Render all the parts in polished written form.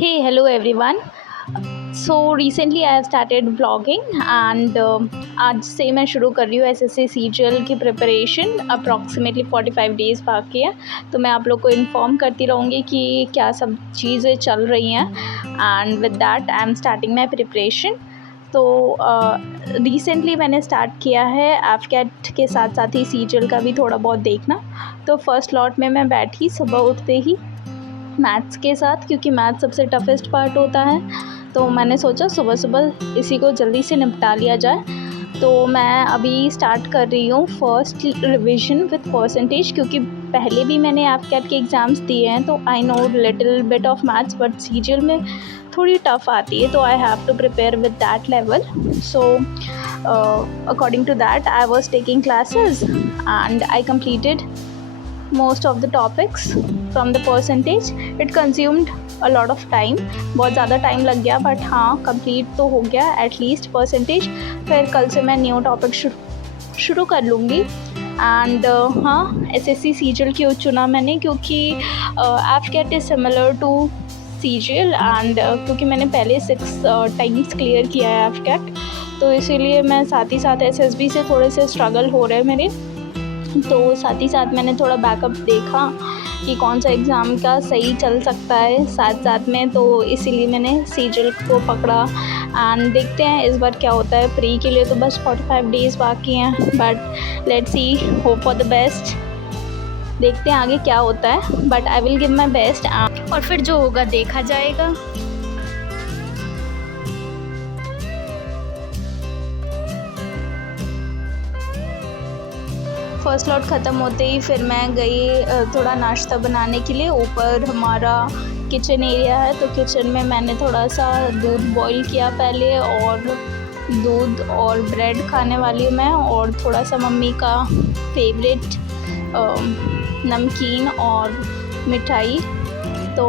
Hey, hello everyone. So recently I have started vlogging and आज से मैं शुरू कर रही हूँ एसएससी सीजीएल की प्रिपरेशन। अप्रॉक्सीमेटली 45 डेज़ बाकी है, तो मैं आप लोग को इन्फॉर्म करती रहूँगी कि क्या सब चीज़ें चल रही हैं। And with that I am starting my preparation. तो रिसेंटली मैंने स्टार्ट किया है एफकेट के साथ साथ ही सीजीएल का भी थोड़ा बहुत देखना। तो फर्स्ट लॉट में मैं बैठी सुबह उठते ही मैथ्स के साथ, क्योंकि मैथ्स सबसे टफेस्ट पार्ट होता है। तो मैंने सोचा सुबह सुबह इसी को जल्दी से निपटा लिया जाए। तो मैं अभी स्टार्ट कर रही हूँ फर्स्ट रिवीजन विद परसेंटेज, क्योंकि पहले भी मैंने एफकेट के एग्ज़ाम्स दिए हैं, तो I know little bit of maths, but CGL में थोड़ी टफ आती है, तो I have to prepare with that level. So according to that I was taking classes and I completed most of the topics from the percentage. It consumed a lot of time, बहुत ज़्यादा time लग गया, but हाँ complete तो हो गया at least percentage. फिर कल से मैं न्यू टॉपिक शुरू कर लूँगी। एंड हाँ, एसएससी सीजीएल क्यों चुना मैंने, क्योंकि AFCAT is similar to CGL and क्योंकि मैंने पहले 6 टाइम्स क्लियर किया है एफकेट, तो इसीलिए मैं साथ ही साथ एसएसबी से थोड़े से स्ट्रगल हो रहे हैं मेरे। तो साथ ही साथ मैंने थोड़ा बैकअप देखा कि कौन सा एग्ज़ाम का सही चल सकता है साथ साथ में, तो इसीलिए मैंने सीजीएल को पकड़ा। एंड देखते हैं इस बार क्या होता है। प्री के लिए तो बस 45 डेज़ बाकी हैं, but let's see, hope for the best. देखते हैं आगे क्या होता है, but I will give my best और फिर जो होगा देखा जाएगा। फर्स्ट लॉट ख़त्म होते ही फिर मैं गई थोड़ा नाश्ता बनाने के लिए। ऊपर हमारा किचन एरिया है, तो किचन में मैंने थोड़ा सा दूध बॉईल किया पहले, और दूध और ब्रेड खाने वाली हूँ मैं, और थोड़ा सा मम्मी का फेवरेट नमकीन और मिठाई, तो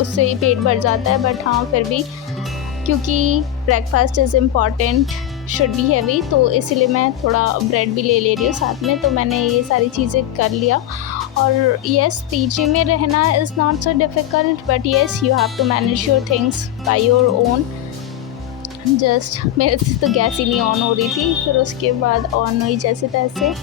उससे ही पेट भर जाता है। बट हाँ फिर भी क्योंकि breakfast is important, should be heavy, तो इसीलिए मैं थोड़ा ब्रेड भी ले रही हूँ साथ में। तो मैंने ये सारी चीज़ें कर लिया। और येस, पीजी में रहना is not so difficult, but yes you have to manage your things by your own. Just मेरे से तो गैस ही नहीं ऑन हो रही थी, फिर उसके बाद ऑन हुई जैसे तैसे।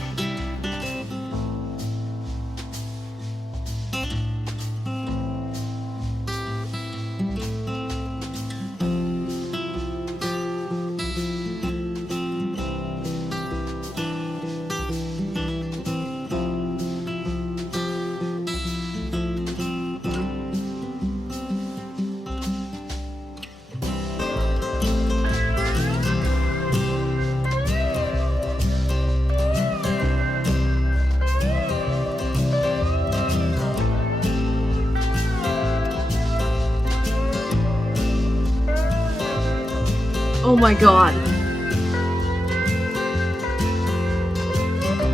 Oh my god.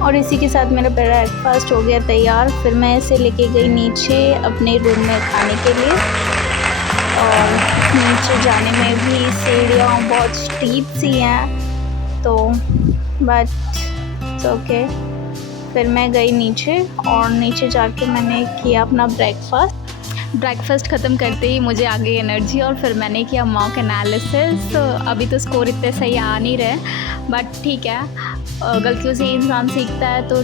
और इसी के साथ मेरा ब्रेकफास्ट हो गया तैयार। फिर मैं इसे लेके गई नीचे अपने रूम में खाने के लिए, और नीचे जाने में भी सीढ़ियाँ बहुत स्टीप सी हैं, तो बट ओके। फिर मैं गई नीचे, और नीचे जाके मैंने किया अपना ब्रेकफास्ट ख़त्म करते ही मुझे आ गई एनर्जी, और फिर मैंने किया मॉक एनालिसिस। अभी तो स्कोर इतने सही आ नहीं रहे, बट ठीक है, गलतियों से इंसान सीखता है, तो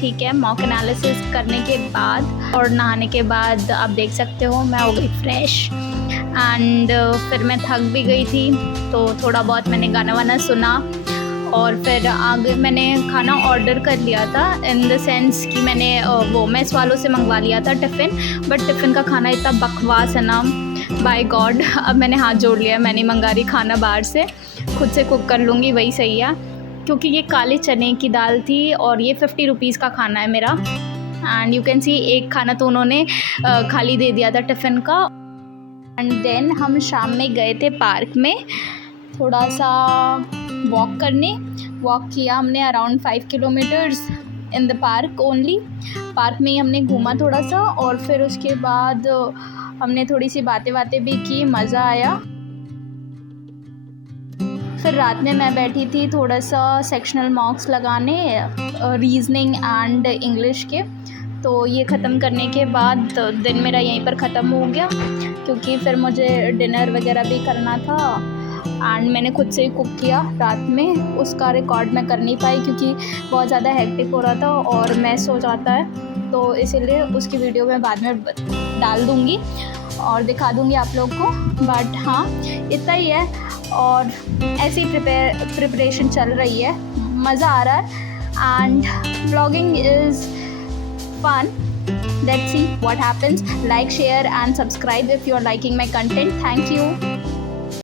ठीक है। मॉक एनालिसिस करने के बाद और नहाने के बाद आप देख सकते हो मैं हो गई फ्रेश। एंड फिर मैं थक भी गई थी, तो थोड़ा बहुत मैंने गाना वाना सुना, और फिर आगे मैंने खाना ऑर्डर कर लिया था, इन द सेंस कि मैंने वो मेस वालों से मंगवा लिया था टिफ़िन। बट टिफ़िन का खाना इतना बकवास है ना, बाय गॉड। अब मैंने हाथ जोड़ लिया, मैं नहीं मंगा रही खाना बाहर से, खुद से कुक कर लूँगी, वही सही है। क्योंकि ये काले चने की दाल थी, और ये 50 रुपीज़ का खाना है मेरा। एंड यू कैन सी एक खाना तो उन्होंने खाली दे दिया था टिफ़िन का। एंड देन हम शाम में गए थे पार्क में थोड़ा सा वॉक किया हमने around 5 kilometres in the park only. Park में ही हमने घूमा थोड़ा सा, और फिर उसके बाद हमने थोड़ी सी बातें भी की, मज़ा आया। फिर रात में मैं बैठी थी थोड़ा सा सेक्शनल मॉक्स लगाने, रीजनिंग एंड इंग्लिश के, तो ये ख़त्म करने के बाद दिन मेरा यहीं पर ख़त्म हो गया, क्योंकि फिर मुझे डिनर वगैरह भी करना था एंड मैंने खुद से ही कुक किया रात में। उसका रिकॉर्ड मैं कर नहीं पाई क्योंकि बहुत ज़्यादा हेक्टिक हो रहा था और मैस हो जाता है, तो इसीलिए उसकी वीडियो मैं बाद में डाल दूँगी और दिखा दूँगी आप लोग को। बट हाँ, इतना ही है और ऐसी प्रिपरेशन चल रही है, मज़ा आ रहा है and vlogging is fun. Let's see what happens. Like, share and subscribe if you are liking my content. Thank you.